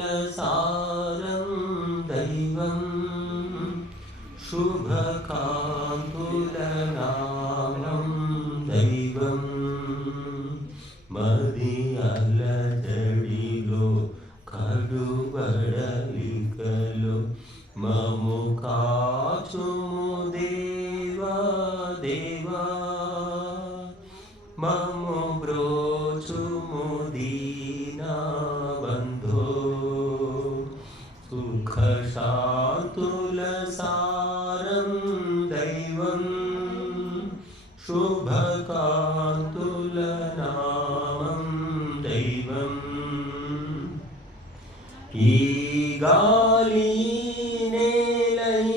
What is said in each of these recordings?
సుఖశాంతులసారం దైవం శుభకాంతులనామం దైవం మది అలజడిలో కడుబడలికలో మము కాచుము దేవా దేవా మము బ్రోచుము దీనా బంధో సుఖశాంతులసారం దైవం శుభకాంతులనామం దైవం ఈ గాలి నేలై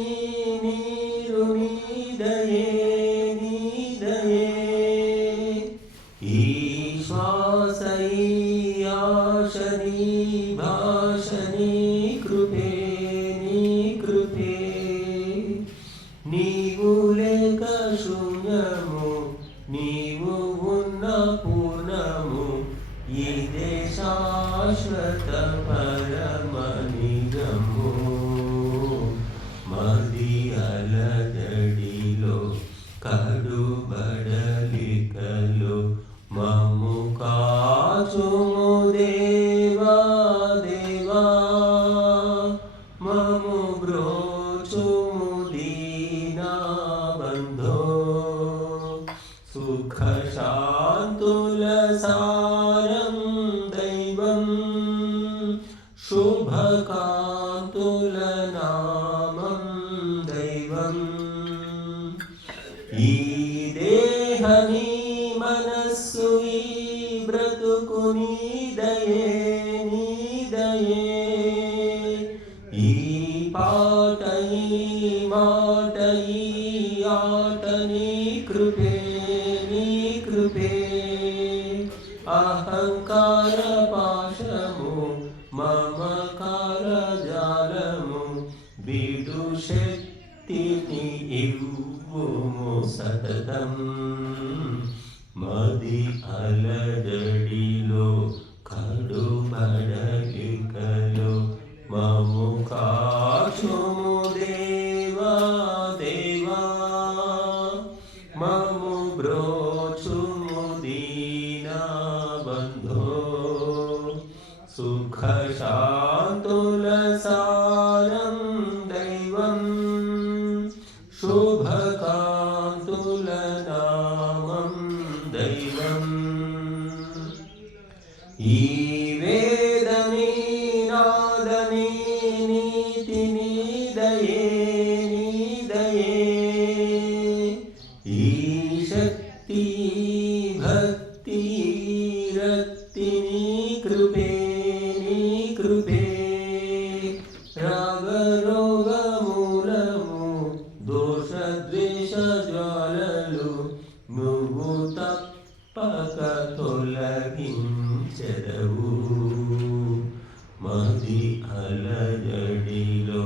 నీరు నీదయే నీదయే ఈ శ్వాసై ఆశని భాషని కృపే నీ కృపే నీవు లేక శూన్యము నీవు ఉన్న పూర్ణము ఇదే శాశ్వత పరమనిజము మది అలజడిలో కడుబడలికలో మము కాచుము దేవా దేవా మము బ్రోచుము దీనా బంధో సుఖశాంతులసారం దైవం శుభకాంతులనామం దైవం ఈ దేహని మనస్సు ఈ బ్రతుకు నీదయే నీదయే ఈ పాట ఈ మాట ఈ ఆట నీ కృపే నీ కృపే అహంకార పాశము మమకార జాలము విడు శక్తిని ఇవ్వుము సతతం మది అలజడిలో కడుబడలికలో మము కాచుము దేవా దేవా మము బ్రోచుము దీనా బంధో సుఖశాంతులసారం దైవం శుభకాంతులనామం దైవం ఈ వేదనీ నాదని నీతిని దయే నీదయే ఈ శక్తి భక్తి రక్తిని కృపే నీ కృపే రాగరోగ మూలము దోష ద్వేష జ్వాలలు నువ్వు తప్పక తొలగించెదవు మది అలజడిలో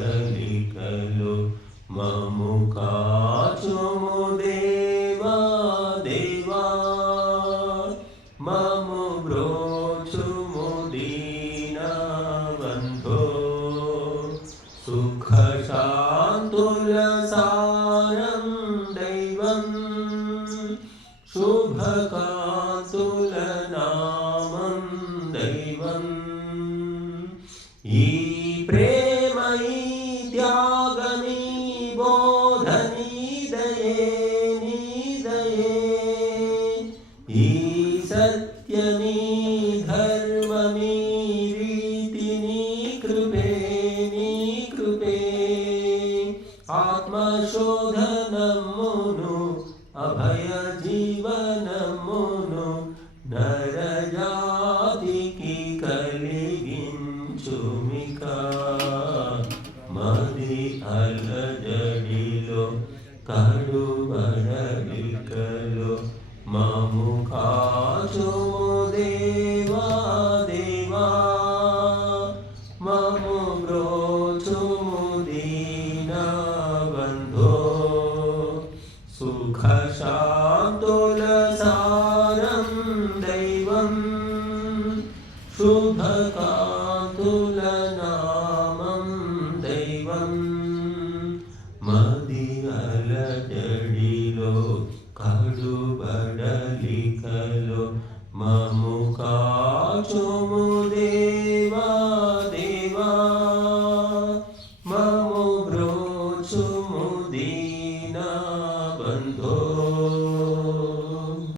కడుబడలికలో మము కాచుము దేవా దేవా మము బ్రోచుము దీనా బంధో సుఖశాంతులసారం దైవం శుభకాంతులనామం దైవం ఈ ప్రేమ ఈ త్యాగని బోధని దయే నీదయే ఈ సత్యని ధర్మని రీతిని కృపే నీ కృపే ఆత్మశోధనమును అభయ జీవనమును నరజాతికి కలిగించుమిక మది అలజడిలో కడుబడలికలో మము కాచుము దేవా దేవా మము బ్రోచుము దీనా బంధో సుఖశాంతులసారం దైవం నాథుల నామం దైవం మది అలజడిలో కడుబడలికలో మము కాచుము